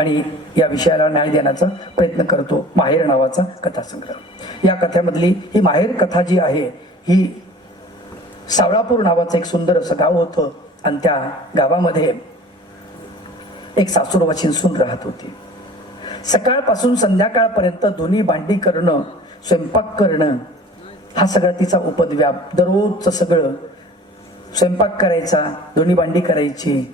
आणि या विषयाला न्याय देण्याचा प्रयत्न करतो माहेर नावाचा कथासंग्रह। या कथेमधली ही माहेर कथा जी आहे ही सावळापूर नावाचं एक सुंदर असं गाव होतं आणि त्या गावामध्ये एक सासूरवाशीण सून राहत होती। सकाळपासून संध्याकाळपर्यंत धुनी भांडी करणं, स्वयंपाक करणं हा सगळा तिचा उपद्व्याप। दररोजचं सगळं स्वयंपाक करायचा, धुनी भांडी करायची,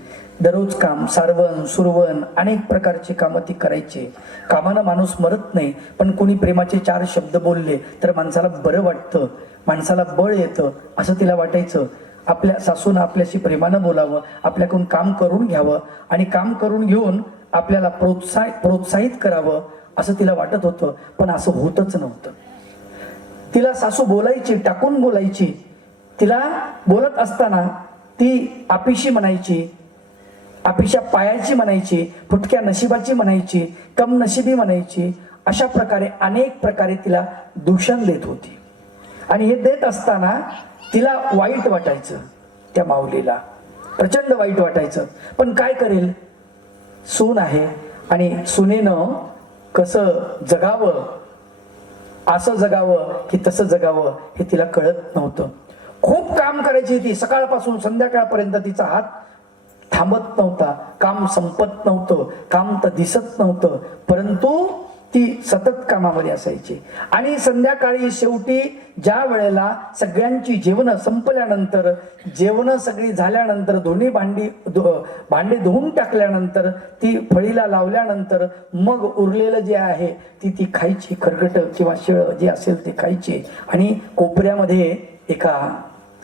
दररोज काम, सारवण सुरवण अनेक प्रकारची कामं ती करायची। कामानं माणूस मरत नाही, पण कोणी प्रेमाचे 4 शब्द बोलले तर माणसाला बरं वाटतं, माणसाला बळ येतं असं तिला वाटायचं। आपल्या सासूनं आपल्याशी प्रेमानं बोलावं, आपल्याकडून काम करून घ्यावं आणि काम करून घेऊन आपल्याला प्रोत्साहित करावं असं तिला वाटत होतं, पण असं होतच नव्हतं। तिला सासू बोलायची, टाकून बोलायची। तिला बोलत असताना ती आपिशी म्हणायची, आपिशा पायाची म्हणायची, फुटक्या नशिबाची म्हणायची, कम नशिबी म्हणायची। अशा प्रकारे अनेक प्रकारे तिला दूषण देत होती आणि हे देत असताना तिला वाईट वाटायचं, त्या माऊलीला प्रचंड वाईट वाटायचं। पण काय करेल, सून आहे आणि सुनेनं कसं जगावं, असं जगावं की तसं जगावं हे तिला कळत नव्हतं। खूप काम करायची ती, सकाळपासून संध्याकाळपर्यंत तिचा हात थांबत नव्हता, काम संपत नव्हतं, काम तर दिसत नव्हतं, परंतु ती सतत कामामध्ये असायची। आणि संध्याकाळी शेवटी ज्या वेळेला सगळ्यांची जेवणं संपल्यानंतर, जेवणं सगळी झाल्यानंतर, भांडे धुवून टाकल्यानंतर, ती फळीला लावल्यानंतर मग उरलेलं जे आहे ती खायची, खरकट किंवा शिळ जे असेल ते खायची आणि कोपऱ्यामध्ये एका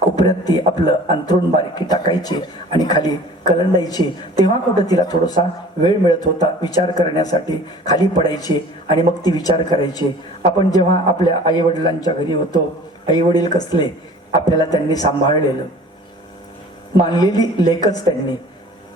कोपऱ्यात ती आपलं अंथरूण बारकी टाकायची आणि खाली कलंडायची। तेव्हा कुठं तिला थोडासा वेळ मिळत होता विचार करण्यासाठी, खाली पडायची आणि मग ती विचार करायची। आपण जेव्हा आपल्या आई वडिलांच्या घरी होतो, आई वडील कसले, आपल्याला त्यांनी सांभाळलेलं, मानलेली लेकच त्यांनी,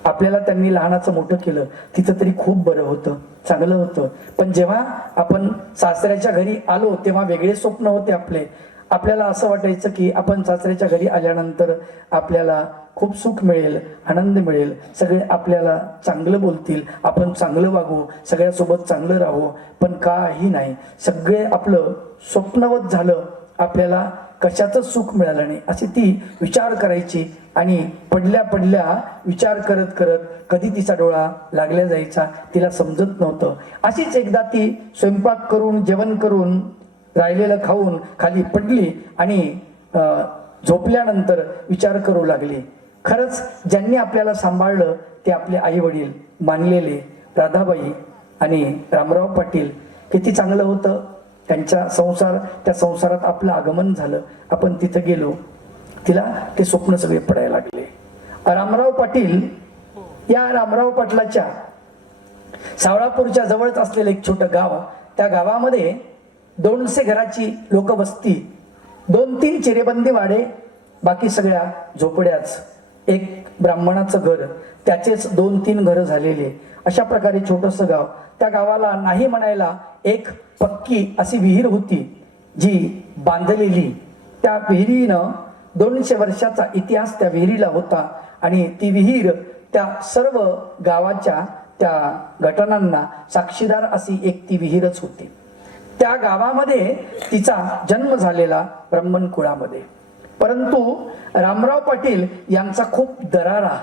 आपल्याला त्यांनी लहानाचं मोठं केलं, तिथं तरी खूप बरं होतं, चांगलं होतं। पण जेव्हा आपण सासऱ्याच्या घरी आलो तेव्हा वेगळे स्वप्न होते आपले। आपल्याला असं वाटायचं की आपण सासऱ्याच्या घरी आल्यानंतर आपल्याला खूप सुख मिळेल, आनंद मिळेल, सगळे आपल्याला चांगलं बोलतील, आपण चांगलं वागू, सगळ्यासोबत चांगलं राहू। पण काही नाही, सगळे आपलं स्वप्नवत झालं, आपल्याला कशाचंच सुख मिळालं नाही अशी ती विचार करायची। आणि पडल्या पडल्या विचार करत करत कधी तिचा डोळा लागल्या जायचा तिला समजत नव्हतं। अशीच एकदा ती स्वयंपाक करून, जेवण करून, राहिलेलं खाऊन खाली पडली आणि झोपल्यानंतर विचार करू लागली। खरंच ज्यांनी आपल्याला सांभाळलं ते आपले आई वडील मानलेले राधाबाई आणि रामराव पाटील, किती चांगलं होतं त्यांचा संसार। त्या संसारात आपलं आगमन झालं, आपण तिथं गेलो, तिला ते स्वप्न सगळे पडायला लागले। रामराव पाटील, या रामराव पाटलाच्या सावळापूरच्या जवळच असलेलं एक छोटं गाव, त्या गावामध्ये 200 घराची लोकवस्ती, 2-3 चिरेबंदी वाडे, बाकी सगळ्या झोपड्याच, एक ब्राह्मणाचं घर, त्याचेच 2-3 घरं झालेले, अशा प्रकारे छोटंसं गाव। त्या गावाला नाही म्हणायला एक पक्की अशी विहीर होती जी बांधलेली। त्या विहिरीनं 200 वर्षाचा इतिहास त्या विहिरीला होता आणि ती विहीर त्या सर्व गावाच्या त्या घटनांना साक्षीदार अशी एक ती विहीरच होती। त्या गावामध्ये तिचा जन्म झालेला ब्राह्मण कुळामध्ये, परंतु रामराव पाटील यांचा खूप दरारा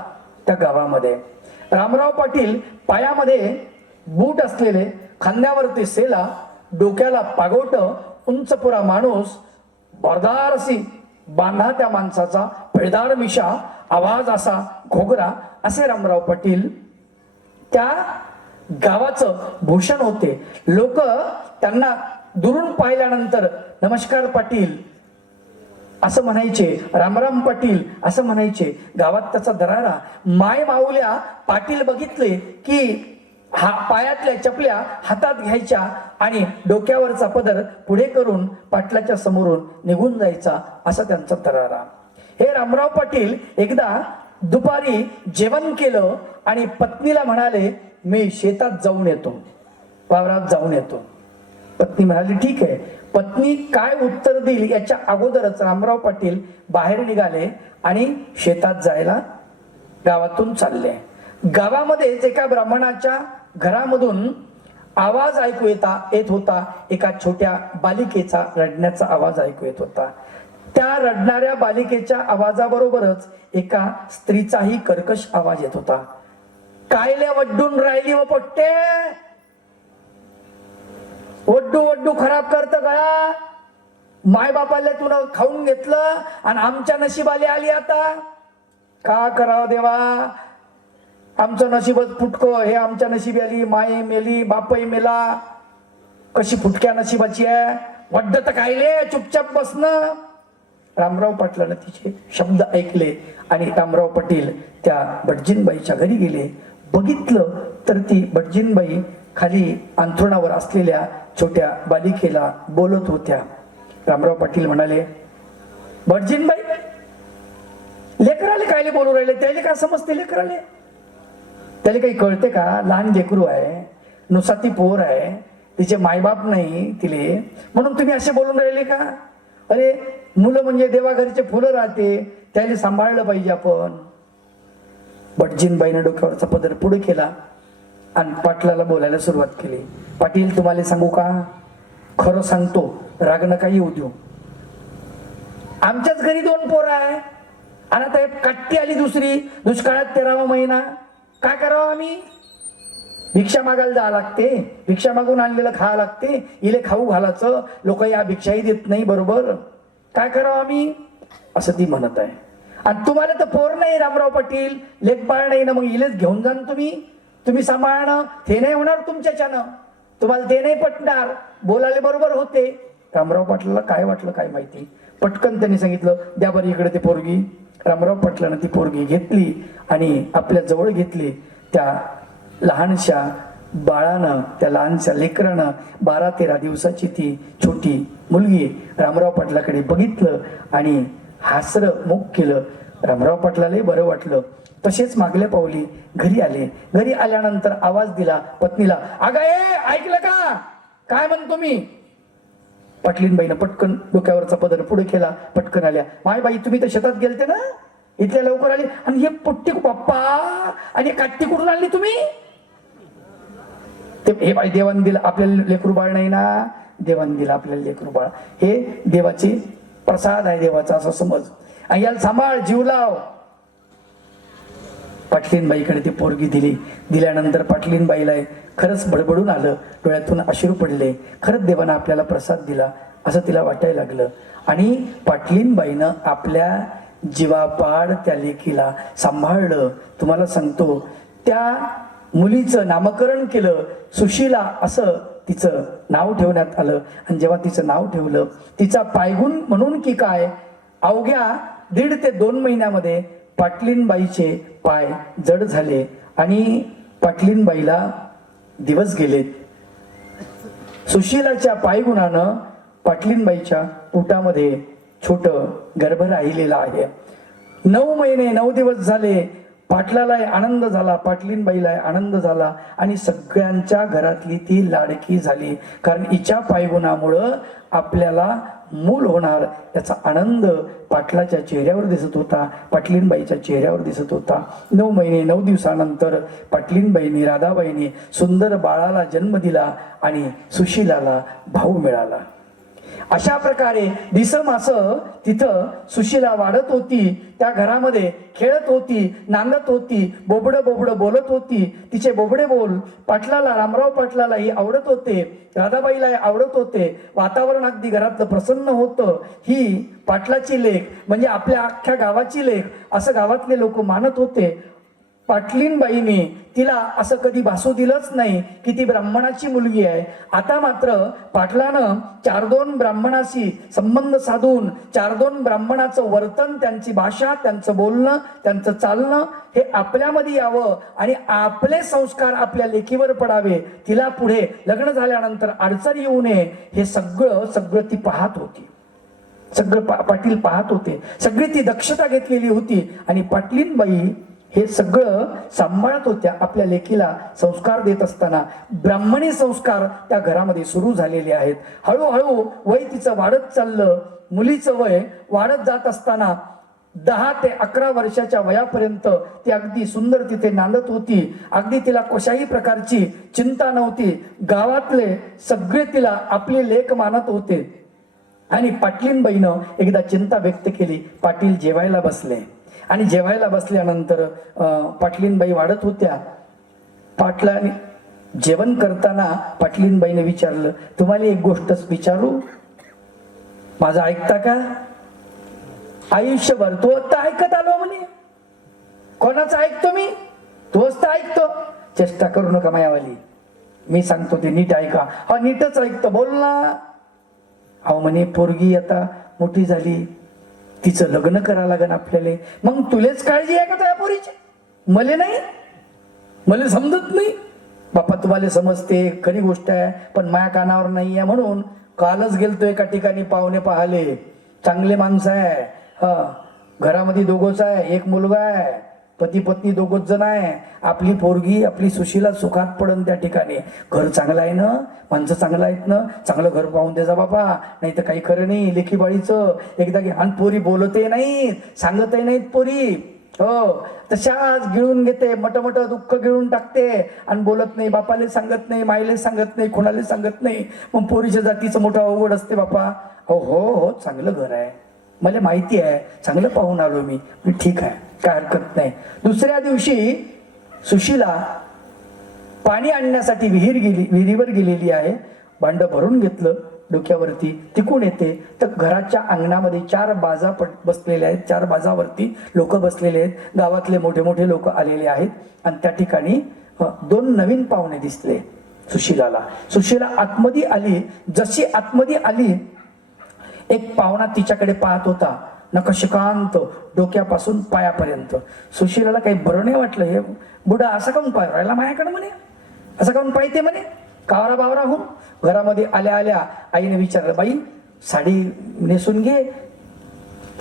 त्या गावामध्ये। रामराव पाटील पायामध्ये बूट असलेले, खांद्यावरती सेला, डोक्याला पागोट, उंचपुरा माणूस, भरदार अशी बांधा त्या माणसाचा, पिळदार मिशा, आवाज असा घोगरा, असे रामराव पाटील त्या गावाचं भूषण होते। लोक त्यांना दुरून पाहिल्यानंतर नमस्कार पाटील असं म्हणायचे, रामराम पाटील असं म्हणायचे। गावात त्याचा दरारा। माय माऊल्या पाटील बघितले की हा पायातल्या चपल्या हातात घ्यायच्या आणि डोक्यावरचा पदर पुढे करून पाटलाच्या समोरून निघून जायचा, असा त्यांचा दरारा। हे रामराव पाटील एकदा दुपारी जेवण केलं आणि पत्नीला म्हणाले, मी शेतात जाऊन येतो, वावरात जाऊन येतो। पत्नी म्हणाली ठीक आहे। पत्नी काय उत्तर देईल याच्या अगोदरच रामराव पाटील बाहेर निघाले आणि शेतात जायला गावातून चालले। गावामध्येच एका ब्राह्मणाच्या घरामधून आवाज ऐकू येत होता. एका छोट्या बालिकेचा रडण्याचा आवाज ऐकू येत होता. त्या रडणाऱ्या बालिकेच्या आवाजाबरोबरच एका स्त्रीचाही कर्कश आवाज येत होता. कायले वड्डून राहिली व पोट्टे, वड्डू वड्डू खराब करत गळा. माय बापाला तुला खाऊन घेतलं आणि आमच्या नशिबाली आली आता. का करावं देवा, आमचं नशीबच फुटकं. हे आमच्या नशिबी आली, माय मेली, बापही मेला. कशी फुटक्या नशिबाची आहे. वड्ड तर कायले, चुपचाप बसणं. रामराव पाटलानं तिचे शब्द ऐकले आणि रामराव पाटील त्या भटजींबाईच्या घरी गेले. बघितलं तर ती भटजींबाई खाली अंथरुणावर असलेल्या छोट्या बालिकेला बोलत होत्या. रामराव पाटील म्हणाले, भटजींबाई, लेकराले कायले बोलू राहिले? त्याले काय समजते लेकराले? त्याला काही कळते का? लहान लेकरू आहे, नुसा ती पोर आहे, तिचे मायबाप नाही तिले, म्हणून तुम्ही असे बोलून राहिले का? अरे मुलं म्हणजे देवाघरचे फुलं राहते, त्याला सांभाळलं पाहिजे आपण. भटजींबाईने डोक्यावरचा पदर पुढे केला आणि पाटलाला बोलायला सुरुवात केली. पाटील, तुम्हाला सांगू का? खरं सांगतो, राग नका येऊ देऊ. आमच्याच घरी 2 पोरं आहे आणि आता काट्टी आली दुसरी. दुष्काळात 13वा महिना. काय करावं आम्ही? भिक्षा मागायला जावं लागते, भिक्षा मागून आणलेलं खावं लागते. इले खाऊ घालायचं, लोक या भिक्षाही देत नाही. बरोबर, काय करावं आम्ही? असं ती म्हणत आहे. आणि तुम्हाला तर पोर नाही रामराव पाटील, लेखबाळ नाही ना, मग इलेच घेऊन जा ना तुम्ही सांभाळणं. ते नाही होणार तुमच्याच्यानं, तुम्हाला ते नाही पटणार. बोलायला बरोबर होते. रामराव पाटलाला काय वाटलं काय माहिती, पटकन त्यांनी सांगितलं, द्या बरं इकडे ते पोरगी. रामराव पाटलानं ती पोरगी घेतली आणि आपल्या जवळ घेतली. त्या लहानशा बाळानं, त्या लहानशा लेकरानं, 12-13 दिवसाची ती छोटी मुलगी रामराव पाटलाकडे बघितलं आणि हासरं मुख केलं. रामराव पाटलाला बरं वाटलं. तसेच मागल्या पावली घरी आले. घरी आल्यानंतर आवाज दिला पत्नीला, अगं ए, ऐकलं का? काय म्हणतो मी? पाटलीनबाईनं पटकन डोक्यावरचा पदर पुढे केला, पटकन आल्या. माय बाई, तुम्ही तर शेतात गेलते ना, इथल्या लवकर आली. आणि हे पोट्टी बाप्पा, आणि काट्टी कुठून आणली तुम्ही? ते हे बाई, देवान दिलं आपल्याला लेकरू बाळ नाही ना, देवान दिलं आपल्याला लेकरू बाळ. हे देवाची प्रसाद आहे, देवाचा, असं समज. आणि याला सांभाळ, जीव लाव. पाटलीनबाईकडे ती पोरगी दिली. दिल्यानंतर पाटलीनबाईला खरंच बडबडून आलं, डोळ्यातून अश्रू पडले. खरंच देवानं आपल्याला प्रसाद दिला असं तिला वाटायला लागलं. आणि पाटलीनबाईनं आपल्या जीवापाड त्या लेकीला सांभाळलं. तुम्हाला सांगतो, त्या मुलीचं नामकरण केलं, सुशीला असं तिचं नाव ठेवण्यात आलं. आणि जेव्हा तिचं नाव ठेवलं, तिचा पायगुण म्हणून की काय, अवघ्या 1.5 ते 2 महिन्यामध्ये पाटलीनबाईचे पाय जड झाले आणि पाटलीनबाईला दिवस गेलेत. सुशीलाच्या पायगुणानं पाटलीनबाईच्या पोटामध्ये छोटं गर्भ राहिलेलं आहे. 9 महिने 9 दिवस झाले. पाटलाला आनंद झाला, पाटलीनबाईला आनंद झाला आणि सगळ्यांच्या घरातली ती लाडकी झाली. कारण हिच्या पायगुणामुळं आपल्याला मूल होणार याचा आनंद पाटलाच्या चेहऱ्यावर दिसत होता, पाटलीनबाईच्या चेहऱ्यावर दिसत होता. 9 महिने 9 दिवसानंतर पाटलीनबाईंनी, राधाबाईंनी सुंदर बाळाला जन्म दिला आणि सुशीलाला भाऊ मिळाला. अशा प्रकारे दिसमास तिथं सुशीला वाढत होती. त्या घरामध्ये खेळत होती, नांदत होती, बोबडं बोबडं बोलत होती. तिचे बोबडे बोल पाटलाला, रामराव पाटलालाही आवडत होते, राधाबाईलाही आवडत होते. वातावरण अगदी घरातलं प्रसन्न होतं. ही पाटलाची लेक म्हणजे आपल्या अख्ख्या गावाची लेक असं गावातले लोक मानत होते. पाटलीनबाईने तिला असं कधी भासू दिलंच नाही की ती ब्राह्मणाची मुलगी आहे. आता मात्र पाटलानं 4-2 ब्राह्मणाशी संबंध साधून 4-2 ब्राह्मणाचं वर्तन, त्यांची भाषा, त्यांचं बोलणं, त्यांचं चालणं हे आपल्यामध्ये यावं आणि आपले संस्कार आपल्या लेकीवर पडावे, तिला पुढे लग्न झाल्यानंतर अडचण येऊ नये, हे सगळं ती पाहत होती. सगळं पाटील पाहत होते. सगळी ती दक्षता घेतलेली होती आणि पाटलीनबाई हे सगळं सांभाळत होत्या. आपल्या लेकीला संस्कार देत असताना ब्राह्मणी संस्कार त्या घरामध्ये सुरू झालेले आहेत. हळूहळू वय तिचं वाढत चाललं. मुलीचं वय वाढत जात असताना 10 ते 11 वर्षाच्या वयापर्यंत ती अगदी सुंदर तिथे नांदत होती. अगदी तिला कशाही प्रकारची चिंता नव्हती. गावातले सगळे तिला आपली लेक मानत होते. आणि पाटलीनबाईनं एकदा चिंता व्यक्त केली. पाटील जेवायला बसले आणि जेवायला बसल्यानंतर पाटलीनबाई वाढत होत्या. पाटलाने जेवण करताना पाटलीनबाईने विचारलं, तुम्हाला एक गोष्टच विचारू, माझं ऐकता का? आयुष्यभर तो तर ऐकत आलो म्हणे. कोणाचं ऐकतो मी? तोच तर ऐकतो. चेष्टा करू नका मायावाली, मी सांगतो ते नीट ऐका. हा नीटच ऐकतो, बोल ना. अहो म्हणे पोरगी आता मोठी झाली, तिचं लग्न करावं लागेल आपल्याला. मग तुलेच काळजी आहे का त्या पोरीची? मले नाही, मला समजत नाही. बापा तुम्हाला समजते खरी गोष्ट आहे, पण माया कानावर नाही आहे. म्हणून कालच गेलतो एका ठिकाणी पाहुणे पाहिले. चांगले माणसं आहे. घरामध्ये दोघंच आहे, एक मुलगा आहे, पती पत्नी दोघच जण आहे. आपली पोरगी आपली सुशीला सुखात पडन त्या ठिकाणी. घर चांगलं आहे ना, माणसं चांगलं आहेत ना, चांगलं घर पाहून द्यायचा बाबा, नाही तर काही खरं नाही. लेखीबाळीचं एकदा की आणि पोरी बोलतही नाहीत, सांगतही नाहीत पोरी. हो तशाच गिळून घेते, मोठ दुःख गिळून टाकते आणि बोलत नाही. बापाले सांगत नाही, माईले सांगत नाही, कोणाला सांगत नाही. मग पोरीच्या जातीचं मोठं अवघड असते बापा. हो हो चांगलं घर आहे, मला माहिती आहे, चांगलं पाहून आलो मी. ठीक आहे, काय हरकत नाही. दुसऱ्या दिवशी सुशीला पाणी आणण्यासाठी विहिरीवर गेलेली आहे. भांड भरून घेतलं डोक्यावरती. तिकून येते तर घराच्या अंगणामध्ये 4 बाजा बसलेले आहेत. 4 बाजावरती लोक बसलेले आहेत. गावातले मोठे मोठे लोक आलेले आहेत. आणि त्या ठिकाणी 2 नवीन पाहुणे दिसले सुशीलाला. सुशीला आतमध्ये आली. जशी आतमध्ये आली, एक पाहुणा तिच्याकडे पाहत होता, नकशिकांत डोक्यापासून पायापर्यंत. सुशीलाला काही बरं नाही वाटलं. हे बुडा असा काऊन पाय राहिला माझ्याकडे म्हणे, असं काऊन पाहिजे म्हणे. कावरा बावरा होऊन घरामध्ये आल्या आल्या आईने विचारलं, बाई साडी नेसून घे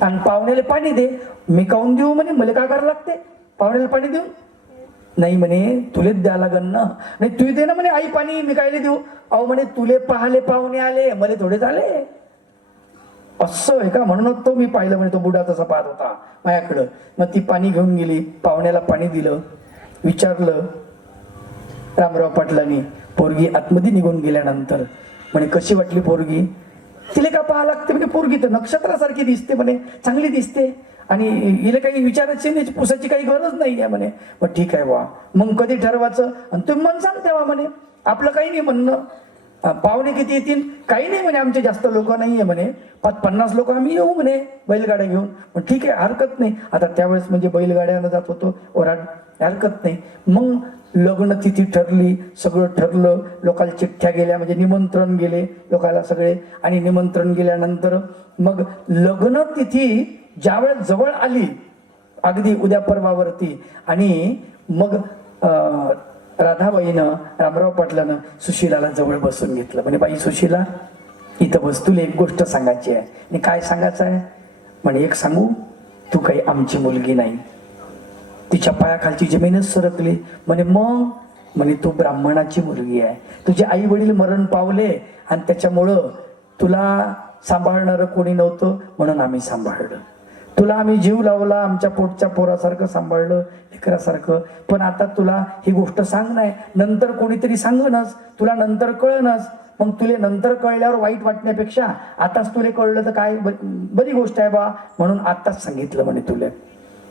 आणि पाहुण्याला पाणी दे. मी काऊन देऊ म्हणे, मला काय करावं लागते पाहुण्याला पाणी देऊन? नाही म्हणे, तुलेच द्या लागन ना. नाही तू दे ना म्हणे आई पाणी, मी कायले देऊ? अहो म्हणे तुले पाहले पाहुणे आले, मला थोडेच आले. असं आहे का? म्हणूनच तो मी पाहिलं म्हणे, तो बुडा तसा पाहत होता माझ्याकडं. मग ती पाणी घेऊन गेली, पाहुण्याला पाणी दिलं. विचारलं रामराव पाटलांनी. पोरगी आतमध्ये निघून गेल्यानंतर म्हणे, कशी वाटली पोरगी? तिला का पाहा लागते म्हणे, पोरगी तर नक्षत्रासारखी दिसते म्हणे, चांगली दिसते आणि हिला काही विचारायची नाही, पुसायची काही गरज नाही आहे म्हणे. मग ठीक आहे वा, मग कधी ठरवायचं? आणि तुम्ही मन सांग तेव्हा म्हणे, आपलं काही नाही म्हणणं. पाहुणे किती येतील? काही नाही म्हणे, आमचे जास्त लोक नाही आहे म्हणे, 50 लोक आम्ही येऊ म्हणे बैलगाड्या घेऊन. मग ठीक आहे, हरकत नाही. आता त्यावेळेस म्हणजे बैलगाड्यानं जात होतो ओराड, हरकत नाही. मग लग्न तिथी ठरली, सगळं ठरलं. लोकांना चिठ्ठ्या गेल्या, म्हणजे निमंत्रण गेले लोकांना सगळे. आणि निमंत्रण गेल्यानंतर मग लग्न तिथी ज्यावेळेस जवळ आली, अगदी उद्या परवावरती, आणि मग राधाबाईनं रामराव पाटलानं सुशीलाला जवळ बसून घेतलं. म्हणजे बाई सुशीला, इथं बस, तुला एक गोष्ट सांगायची आहे. आणि काय सांगायचं आहे म्हणे? एक सांगू, तू काही आमची मुलगी नाही. तिच्या पायाखालची जमीनच सरकली म्हणे. मग म्हणे, तू ब्राह्मणाची मुलगी आहे. तुझे आई वडील मरण पावले आणि त्याच्यामुळं तुला सांभाळणारं कोणी नव्हतं, म्हणून आम्ही सांभाळलं तुला. आम्ही जीव लावला, आमच्या पोटच्या पोरासारखं सांभाळलं, लेकरासारखं. पण आता तुला ही गोष्ट सांग नाही, नंतर कोणीतरी सांगणच, तुला नंतर कळणच. मग तुले नंतर कळल्यावर वाईट वाटण्यापेक्षा आताच तुले कळलं तर काय बरी गोष्ट आहे बा, म्हणून आताच सांगितलं म्हणे तुले.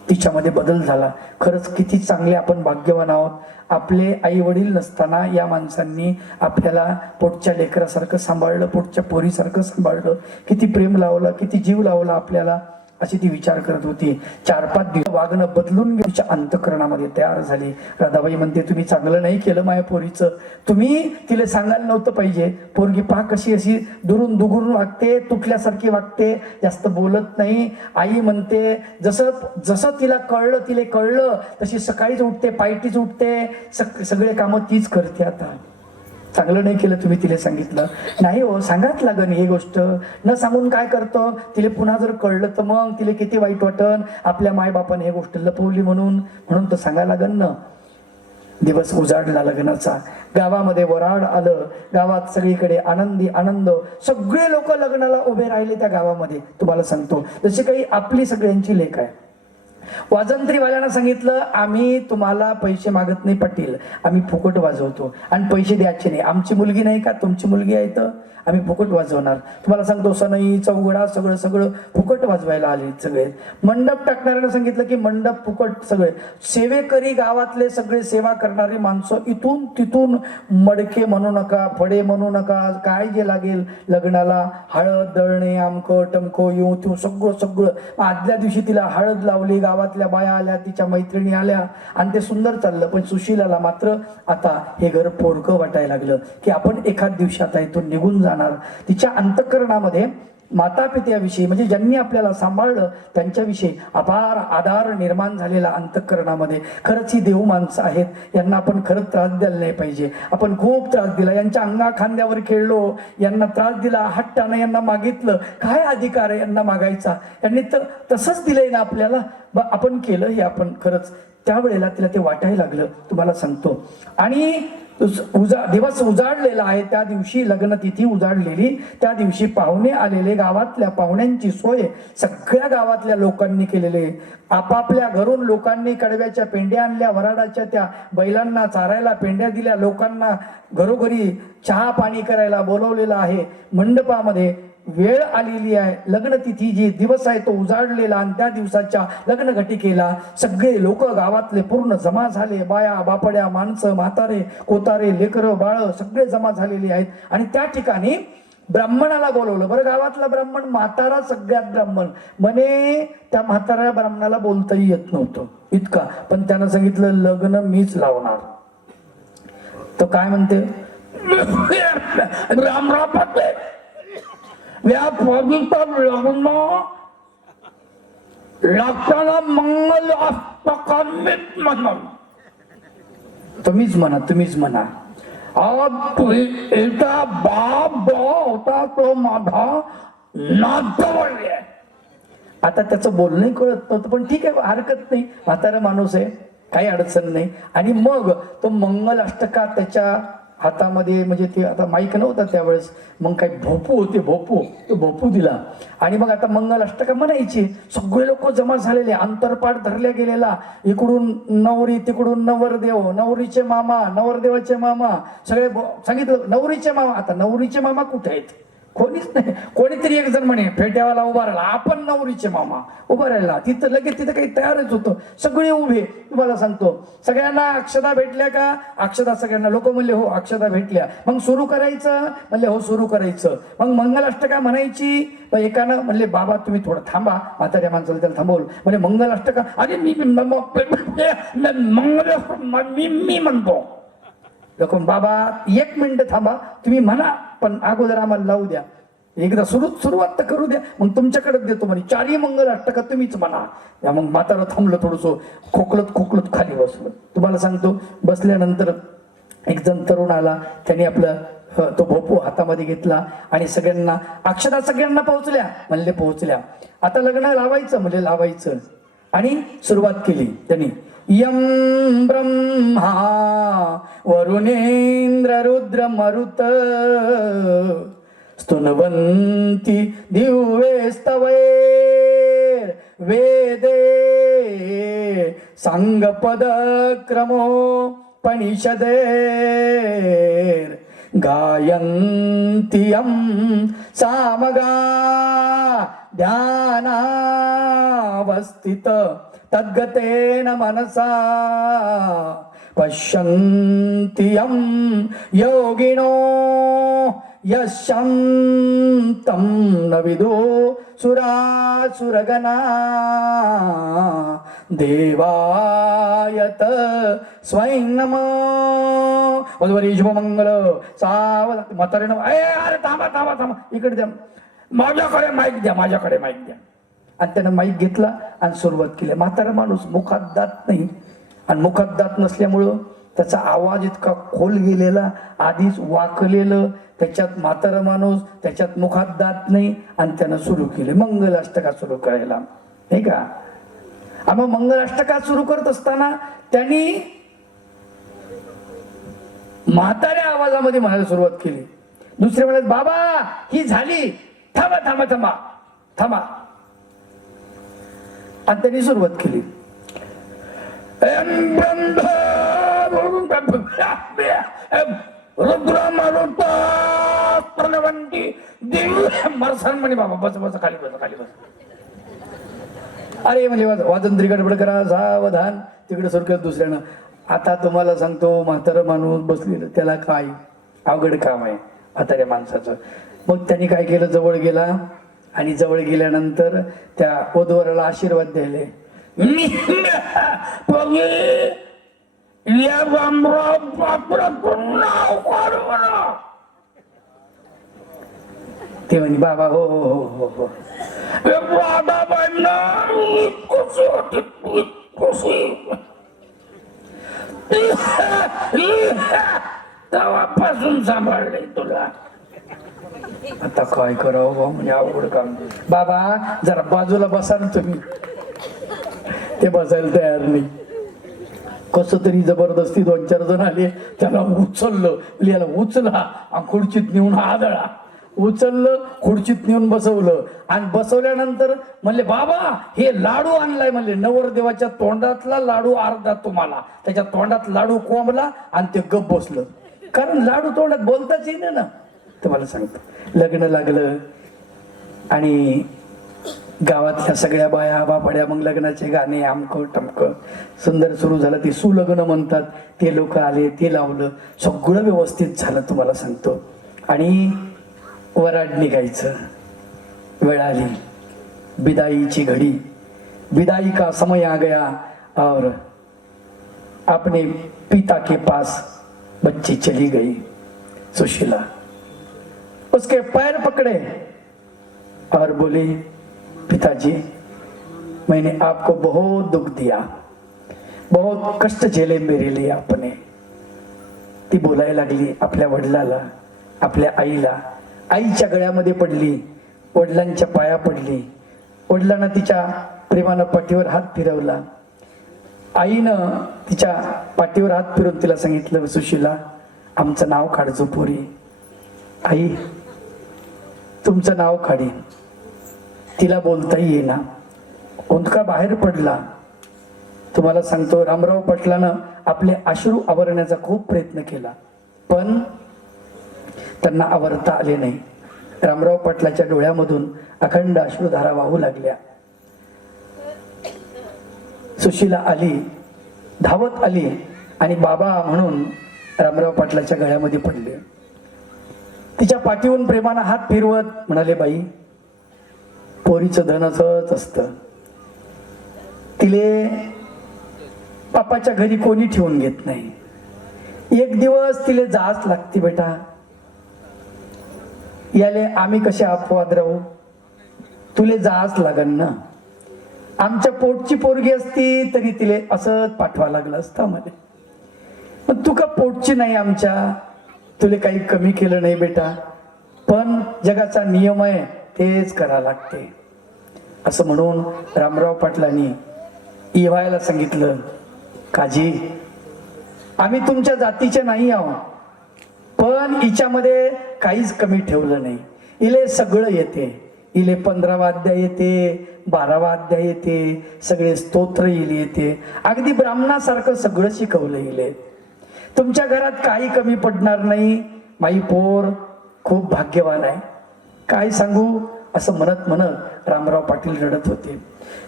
तिच्यामध्ये बदल झाला. खरंच किती चांगले आपण भाग्यवान आहोत. आपले आई वडील नसताना या माणसांनी आपल्याला पोटच्या लेकरासारखं सांभाळलं, पोटच्या पोरीसारखं सांभाळलं, किती प्रेम लावलं, किती जीव लावला आपल्याला, अशी ती विचार करत होती. 4-5 दिवस वागणं बदलून तिच्या अंतःकरणामध्ये तयार झाली. राधाबाई म्हणते, तुम्ही चांगलं नाही केलं माझ्या पोरीचं, तुम्ही तिला सांगायला नव्हतं पाहिजे. पोरगी पहा कशी अशी दुरून दुगुरून वागते, तुटल्यासारखी वागते, जास्त बोलत नाही. आई म्हणते, जसं तिला कळलं तशी सकाळीच उठते, पायटीच उठते, सगळे कामं तीच करते. आता चांगलं नाही केलं तुम्ही तिला सांगितलं नाही. हो सांगाच लागन ही गोष्ट, न सांगून काय करतो? तिला पुन्हा जर कळलं तर मग तिला किती वाईट वाटन, आपल्या मायबापाने ही गोष्ट लपवली म्हणून तर सांगायला लागन ना. दिवस उजाडला लग्नाचा, गावामध्ये वराड आलं, गावात सगळीकडे आनंदी आनंद, सगळे लोक लग्नाला उभे राहिले त्या गावामध्ये. तुम्हाला सांगतो जसे काही आपली सगळ्यांची लेख आहे. वाजंत्रीवाल्यांना सांगितलं आम्ही तुम्हाला पैसे मागत नाही पाटील, आम्ही फुकट वाजवतो आणि पैसे द्यायचे नाही. आमची मुलगी नाही का, तुमची मुलगी आहे तर आम्ही फुकट वाजवणार. तुम्हाला सांगतो सनई चौघडा सगळं सगळं फुकट वाजवायला आले सगळे. मंडप टाकणाऱ्यांना सांगितलं की मंडप फुकट सगळे. सेवेकरी गावातले सगळे सेवा करणारे माणसं इथून तिथून, मडके म्हणू नका, फडे म्हणू नका, काय जे लागेल लग्नाला, हळद दळणे आमकं टमकं येऊ तू सगळं सगळं. आदल्या दिवशी तिला हळद लावली, गावातल्या बाया आल्या, तिच्या मैत्रिणी आल्या आणि ते सुंदर चाललं. पण सुशीलाला मात्र आता हे घर पोरकं वाटायला लागलं की आपण एखाद दिवशी आता इथून निघून जाणार. तिच्या अंतःकरणामध्ये माता पित्याविषयी म्हणजे ज्यांनी आपल्याला सांभाळलं त्यांच्याविषयी अपार आधार निर्माण झालेला अंतःकरणामध्ये. खरंच ही देव माणसं आहेत, यांना आपण खरंच त्रास द्यायला नाही पाहिजे. आपण खूप त्रास दिला, यांच्या अंगा खांद्यावर खेळलो, यांना त्रास दिला, हट्टानं यांना मागितलं. काय अधिकार आहे यांना मागायचा, यांनी तर तसंच दिलंय ना आपल्याला, आपण केलं हे आपण खरंच. त्यावेळेला तिला ते वाटायला लागलं, तुम्हाला सांगतो. आणि दिवस उजाडलेला आहे, त्या दिवशी लग्नतिथी उजाडलेली, त्या दिवशी पाहुणे आलेले, गावातल्या पाहुण्यांची सोय सगळ्या गावातल्या लोकांनी केलेले. आपापल्या घरून लोकांनी कडव्याच्या पेंड्या आणल्या, वराडाच्या त्या बैलांना चारायला पेंड्या दिल्या, लोकांना घरोघरी चहा पाणी करायला बोलवलेलं आहे. मंडपामध्ये वेळ आलेली आहे, लग्नतिथी जी दिवस आहे तो उजाडलेला आणि त्या दिवसाच्या लग्न घटिकेला सगळे लोक गावातले पूर्ण जमा झाले. बाया बापड्या माणसं म्हातारे कोतारे लेकरं बाळ सगळे जमा झालेले आहेत. आणि त्या ठिकाणी ब्राह्मणाला बोलवलं. बरं, गावातला ब्राह्मण म्हातारा सगळ्यात ब्राह्मण म्हणे. त्या म्हाताऱ्या ब्राह्मणाला बोलताही येत नव्हतं इतका, पण त्यानं सांगितलं लग्न मीच लावणार. तो काय म्हणते, राम राम या पवित्र लग्न लागताना मंगल अष्टकांनीच म्हणा. तुम्हीच म्हणा, तुम्हीच म्हणा. एका बाप होता तो माझा नातवंड. आता त्याचं बोलणं कळत नव्हतं, पण ठीक आहे हरकत नाही, म्हातारा माणूस आहे, काही अडचण नाही. आणि मग तो मंगल अष्टका त्याच्या हातामध्ये, म्हणजे ते आता माईक नव्हता त्यावेळेस, मग काही भोपू होते, भोपू दिला. आणि मग आता मंगल अष्टका म्हणायची. सगळे लोक जमा झालेले, अंतरपाठ धरल्या गेलेला, इकडून नवरी तिकडून नवरदेव, नवरीचे मामा नवरदेवाचे मामा, सगळे सांगितलं नवरीचे मामा. आता नवरीचे मामा कुठे आहेत, कोणीच नाही. कोणीतरी एक जण म्हणे फेट्यावाला उभा राहिला, आपण नवरीचे मामा उभा राहिला. तिथं लगेच तिथं काही तयारच होतं, सगळे उभे. तुम्हाला सांगतो सगळ्यांना अक्षदा भेटल्या का, अक्षदा सगळ्यांना. लोक म्हणले हो अक्षदा भेटल्या. मग सुरू करायचं, म्हणले हो सुरू करायचं. मग मंगल अष्टका म्हणायची. मग एकानं म्हणले बाबा तुम्ही थोडं थांबा, म्हाताऱ्या माणसाला त्याला थांबवलं. म्हणजे मंगल अष्टका, अरे मी म्हणतो. लोक बाबा एक मिनिट थांबा, तुम्ही म्हणा पण अगोदर आम्हाला लावू द्या, एकदा सुरुवात तर करू द्या, मग तुमच्याकडे देतो म्हणे. चारही मंगल अष्टका तुम्हीच म्हणा. मग म्हातारं थांबलं, थोडंसं खोकलत खाली बसलं. तुम्हाला सांगतो बसल्यानंतर एक जण तरुण आला, त्याने आपलं तो भोपू हातामध्ये घेतला आणि सगळ्यांना अक्षता सगळ्यांना पोहोचल्या, म्हणले पोहोचल्या. आता लग्न लावायचं, म्हणजे लावायचं. आणि सुरुवात केली त्यांनी. यम ब्रह्मा वरुणेंद्र रुद्र मरुत स्तुनवन्ति दिव्ये स्तवैर् वेदे सांगपद क्रमो पनिषदेर् गायन्त्यं सामगा ध्यानावस्थित तद्गतेन मनसा पश्यन्त्यं योगिनो यशन्तं न विदो सुरासुरगणा देवायत स्वयं नमो शुभमंगल सावध. म्हातारीनं अरे थांबा इकडे द्या, माझ्याकडे माईक द्या. आणि त्यानं माईक घेतला आणि सुरुवात केली. म्हातारा माणूस, मुखात दात नाही, आणि मुखात दात नसल्यामुळं त्याचा आवाज इतका खोल गेलेला, आधीच वाकलेलं, त्याच्यात म्हातारा माणूस, त्याच्यात मुखात दात नाही, आणि त्यानं सुरू केले मंगल अष्टका सुरू करायला, नाही का. मग मंगल अष्टका सुरू करत असताना त्यांनी म्हाताऱ्या आवाजामध्ये म्हणायला सुरुवात केली. दुसरे म्हणाले, बाबा ही झाली, थांबा थांबा थांबा थांबा. आणि त्यांनी सुरुवात केली, म्हणे बाबा बस बस खाली बस खाली बस. अरे म्हणजे वाजंत्री गडबड करा, सावधान. तिकडे सुरू केलं दुसऱ्यानं. आता तुम्हाला सांगतो, म्हातारा माणूस बसलेलं त्याला काय अवघड काम आहे म्हाताऱ्या माणसाचं. मग त्यांनी काय केलं, जवळ गेला आणि जवळ गेल्यानंतर त्या वधूवराला आशीर्वाद द्यायले. ते म्हणे, बाबा हो हो हो हो हो. तेव्हापासून सांभाळले तुला. आता काय करावं म्हणजे अवघड काम. बाबा जरा बाजूला बसा ना तुम्ही. ते बसायला तयार नाही. कस तरी जबरदस्ती 2-4 जण आले, त्याला उचललं, लिहायला उचला आणि खुर्चीत नेऊन आदळा. उचललं, खुर्चीत नेऊन बसवलं आणि बसवल्यानंतर म्हणले, बाबा हे लाडू आणलाय. म्हणले, नवरदेवाच्या तोंडातला लाडू अर्धा तुम्हाला. त्याच्या तोंडात लाडू कोंबला आणि ते गप बसलं. कारण लाडू तोंडात बोलताच येईन ना. तुम्हाला सांगतो, लग्न लागलं आणि गावातल्या सगळ्या बाया बापाड्या मग लग्नाचे गाणे आमकं टमकं सुंदर सुरू झालं. ते सुलग्न म्हणतात, ते लोक आले, ते लावलं, सगळं व्यवस्थित झालं तुम्हाला सांगतो. आणि वराड निघायचं वेळ आली, विदाईची घडी. विदाई का समय आ गया और अपने पिता के पास बच्ची चली गई. सुशीला उसके पैर पकड़े और बोली, पिताजी मैंने आपको बहुत दुख दिया, बहुत कष्ट झेले मेरे लिए आपने. ती बोलायला लागली आपल्या वडिलाला, आपल्या आईला. आईच्या गळ्यामध्ये पडली, वडिलांच्या पाया पडली. वडिलांना तिच्या प्रेमानं पाठीवर हात फिरवला. आईनं तिच्या पाठीवर हात फिरवून तिला सांगितलं, सुशीला आमचं नाव काढजो पोरी. आई तुमचं नाव काढी. तिला बोलता येईना, ओंदका बाहेर पडला. तुम्हाला सांगतो, रामराव पाटलानं आपले अश्रू आवरण्याचा खूप प्रयत्न केला, पण त्यांना आवरता आले नाही. रामराव पाटलाच्या डोळ्यामधून अखंड अश्रुधारा वाहू लागल्या. सुशीला आली, धावत आली आणि बाबा म्हणून रामराव पाटलाच्या गळ्यामध्ये पडले. तिच्या पाठीवरून प्रेमानं हात फिरवत म्हणाले, बाई पोरीचं धन असंच असतं. तिले बापाच्या घरी कोणी ठेवून घेत नाही. एक दिवस तिले जाच लागते बेटा. याले आम्ही कसे अपवाद राहू, तुले जाच लागन ना. आमच्या पोटची पोरगी असती तरी तिले असंच पाठवा लागलं असतं मला. पण तू का पोटची नाही आमच्या, तुले काही कमी केलं नाही बेटा, पण जगाचा नियम आहे तेच करा लागते. असं म्हणून रामराव पाटलांनी इव्हायला सांगितलं, काजी आम्ही तुमच्या जातीचे नाही आहोत, पण हिच्यामध्ये काहीच कमी ठेवलं नाही. इले सगळं येते. इले 15 वाद्य येते, 12 वाद्य येते, सगळे स्तोत्र इले येते. अगदी ब्राह्मणासारखं सगळं शिकवलं इले. तुमच्या घरात काही कमी पडणार नाही. माई पोर खूप भाग्यवान आहे. काय सांगू असं म्हणत म्हणत रामराव पाटील रडत होते.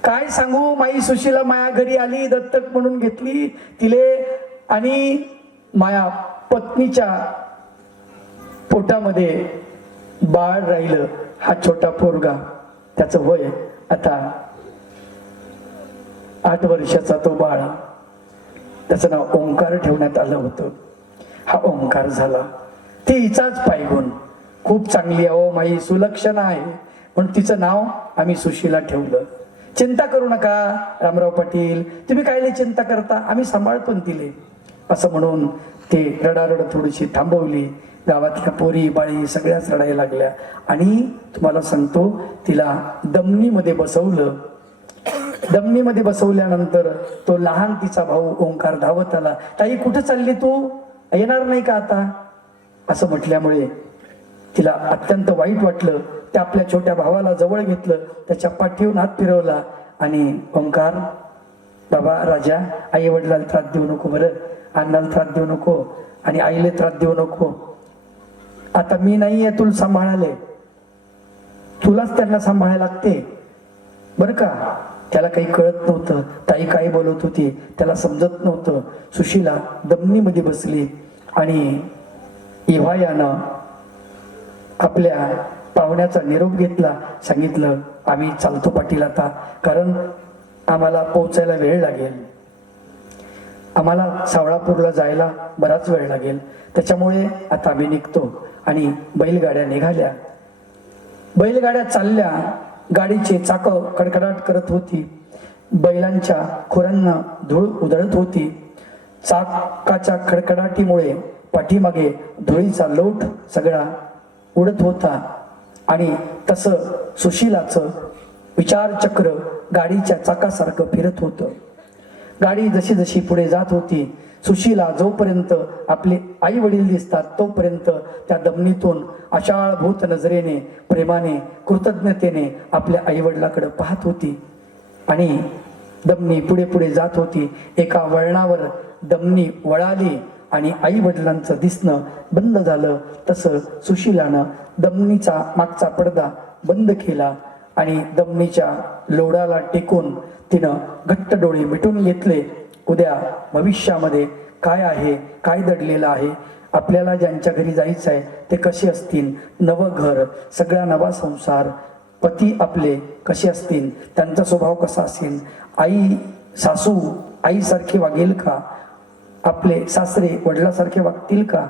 काय सांगू, माई सुशीला माया घरी आली, दत्तक म्हणून घेतली तिले आणि माया पत्नीच्या पोटामध्ये बाळ राहिलं. हा छोटा पोरगा, त्याचं वय आता 8 वर्षाचा तो बाळ. त्याचं नाव ओंकार ठेवण्यात आलं होतं. हा ओंकार झाला. ती हिचाच पायगुण, खूप चांगली आहे, माई सुलक्षणा आहे, पण तिचं नाव आम्ही सुशीला ठेवलं. चिंता करू नका रामराव पाटील, तुम्ही काय चिंता करता, आम्ही सांभाळतो तिले. असं म्हणून ते रडारड थोडीशी थांबवली. गावातल्या पोरी बाळी सगळ्याच रडायला लागल्या आणि तुम्हाला सांगतो तिला दमनीमध्ये बसवलं. दमनीमध्ये बसवल्यानंतर तो लहान तिचा भाऊ ओंकार धावत आला. ताई कुठं चालली तू? येणार नाही का आता, असं म्हटल्यामुळे तिला अत्यंत वाईट वाटलं. त्या आपल्या छोट्या भावाला जवळ घेतलं, त्याच्या पाठीवरून हात फिरवला आणि ओंकार, बाबा राजा, आई वडिलाला त्रास देऊ नको, बरं अण्णाला त्रास देऊ नको आणि आईला त्रास देऊ नको. आता मी नाहीये तुला सांभाळाले, तुलाच त्यांना सांभाळायला लागते बरं का. त्याला काही कळत नव्हतं, ताई काय बोलत होती त्याला समजत नव्हतं. सुशीला दमनीमध्ये बसली आणि इव्हायानं आपल्या पाहुण्याचा निरोप घेतला. सांगितलं, आम्ही चालतो पाटील आता, कारण आम्हाला पोहोचायला वेळ लागेल, आम्हाला सावळापूरला जायला बराच वेळ लागेल, त्याच्यामुळे आता आम्ही निघतो. आणि बैलगाड्या निघाल्या. बैलगाड्या चालल्या, गाडीचे चाक कडकडाट करत होती, बैलांच्या खुरांना धूळ उधळत होती. चाकाच्या खडखडाटीमुळे पाठीमागे धुळीचा लोट सगळा उडत होता. आणि तसं सुशीलाचं विचारचक्र गाडीच्या चाकासारखं फिरत होतं. गाडी जशी जशी पुढे जात होती, सुशीला जोपर्यंत आपले आई वडील दिसतात तोपर्यंत त्या दमनीतून आशाळभूत नजरेने, प्रेमाने, कृतज्ञतेने आपल्या आई वडिलाकडे पाहत होती. आणि दमनी पुढे पुढे जात होती. एका वळणावर दमनी वळाली आणि आई वडिलांचं दिसणं बंद झालं. तसं सुशीलानं दमनीचा मागचा पडदा बंद केला आणि दमनीच्या लोडाला टेकून तिनं घट्ट डोळे मिटून घेतले. उद्या भविष्यामध्ये काय आहे, काय दडलेलं आहे, आपल्याला ज्यांच्या घरी जायचं आहे ते कसे असतील, नवं घर, सगळा नवा संसार, पती आपले कसे असतील, त्यांचा स्वभाव कसा असेल, आई सासू आईसारखी वागेल का, आपले सासरे वडिलासारखे वागतील का,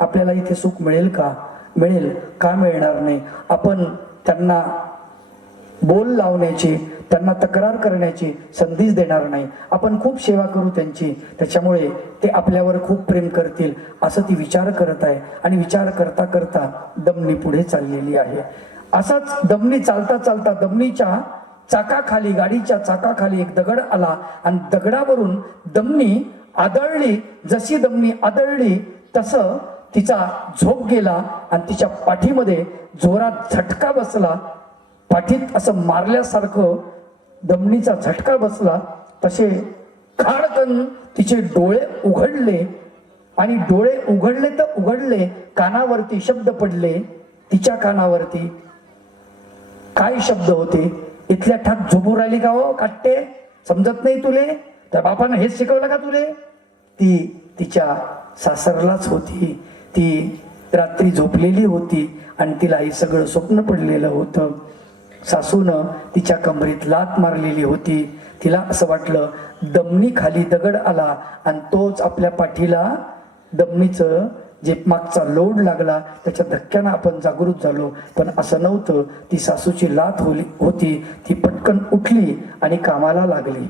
आपल्याला इथे सुख मिळेल का, मिळेल का मिळणार नाही. आपण त्यांना बोल लावण्याची, त्यांना तक्रार करण्याची संधीच देणार नाही. आपण खूप सेवा करू त्यांची, त्याच्यामुळे ते आपल्यावर खूप प्रेम करतील असं ती विचार करत आहे. आणि विचार करता करता दमनी पुढे चाललेली आहे. असाच दमनी चालता चालता दमनीच्या चाकाखाली, गाडीच्या चाकाखाली एक दगड आला आणि दगडावरून दमनी आदळली. जशी दमनी आदळली तसं तिचा झोप गेला आणि तिच्या पाठीमध्ये जोरात झटका बसला. पाठीत असं मारल्यासारखं दमनीचा झटका बसला. तसे खाडकन तिचे डोळे उघडले आणि डोळे उघडले तर उघडले, कानावरती शब्द पडले. तिच्या कानावरती काय शब्द होते? इथल्या ठाक झोपू राहिली का हो काट्टे, समजत नाही तुले? त्या बापानं हेच शिकवलं का तुले? ती तिच्या सासरलाच होती. ती रात्री झोपलेली होती आणि तिला हे सगळं स्वप्न पडलेलं होतं. सासूनं तिच्या कमरेत लात मारलेली होती. तिला असं वाटलं दमनी खाली दगड आला आणि तोच आपल्या पाठीला दमनीचं जे मागचा लोड लागला त्याच्या धक्क्यानं आपण जागृत झालो. पण असं नव्हतं. ती सासूची लात होती. ती पटकन उठली आणि कामाला लागली.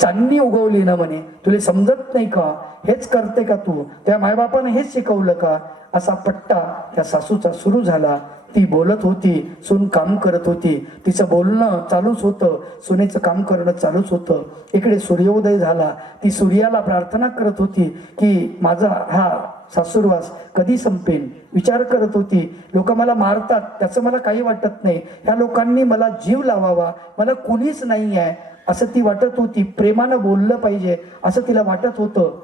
चांदणी उगवली ना म्हणे, तुला समजत नाही का? हेच करते का तू? त्या मायबापानं हेच शिकवलं का? असा पट्टा त्या सासूचा सुरू झाला. ती बोलत होती, सून काम करत होती. तिचं बोलणं चालूच होतं, सुनेचं काम करणं चालूच होतं. इकडे सूर्योदय झाला. ती सूर्याला प्रार्थना करत होती की माझा हा सासूरवास कधी संपेल. विचार करत होती, लोक मला मारतात त्याचं मला काही वाटत नाही, ह्या लोकांनी मला जीव लावावा, मला कुणीच नाही आहे असं ती वाटत होती. प्रेमानं बोललं पाहिजे असं तिला वाटत होतं.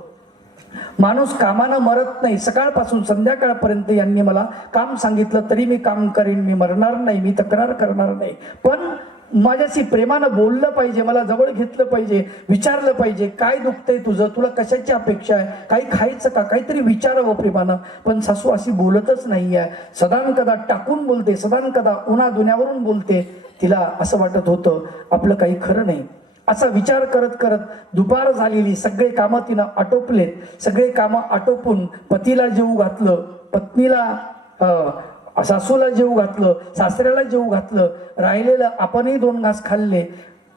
माणूस कामानं मरत नाही. सकाळपासून संध्याकाळपर्यंत यांनी मला काम सांगितलं तरी मी काम करेन, मी मरणार नाही, मी तक्रार करणार नाही. पण माझ्याशी प्रेमानं बोललं पाहिजे, मला जवळ घेतलं पाहिजे, विचारलं पाहिजे काय दुखतंय तुझं, तुला कशाची अपेक्षा आहे, काही खायचं का, काहीतरी विचारावं प्रेमानं. पण सासू अशी बोलतच नाही आहे. सदान कदा टाकून बोलते, सदान कदा उन्हा दुन्यावरून बोलते. तिला असं वाटत होतं आपलं काही खरं नाही. असा विचार करत करत दुपार झालेली. सगळे कामं तिनं आटोपलेत. सगळे कामं आटोपून पतीला जेवू घातलं, पत्नीला सासूला जेवू घातलं, सासऱ्याला जेवू घातलं. राहिलेलं आपणही 2 घास खाल्ले.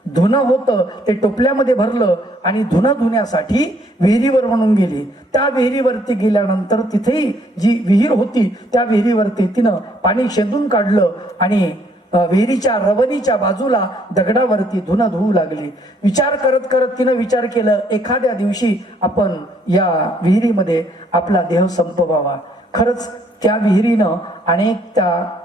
धुणं होतं ते टोपल्यामध्ये भरलं आणि धुणं धुण्यासाठी विहिरीवर म्हणून गेली. त्या विहिरीवरती गेल्यानंतर तिथेही जी विहीर होती त्या विहिरीवरती तिनं पाणी शेंदून काढलं आणि विहिरीच्या रवणीच्या बाजूला दगडावरती धुणं धुवू लागली. विचार करत करत तिनं विचार केलं, एखाद्या दिवशी आपण या विहिरीमध्ये आपला देह संपवावा. खरंच त्या विहिरीनं अनेक त्या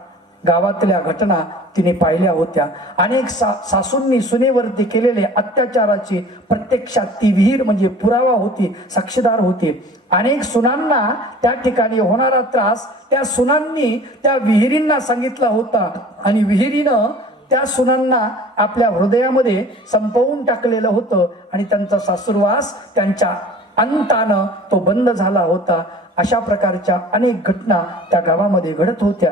गावातल्या घटना तिने पाहिल्या होत्या. अनेक सासूंनी सुनेवरती केलेले अत्याचाराची प्रत्यक्षात ती विहीर म्हणजे पुरावा होती, साक्षीदार होती. अनेक सुनांना त्या ठिकाणी होणारा त्रास त्या सुनांनी त्या विहिरींना सांगितला होता आणि विहिरीनं त्या सुनांना आपल्या हृदयामध्ये संपवून टाकलेलं होतं आणि त्यांचा सासुरवास त्यांच्या अंतानं तो बंद झाला होता. अशा प्रकारच्या अनेक घटना त्या गावामध्ये घडत होत्या.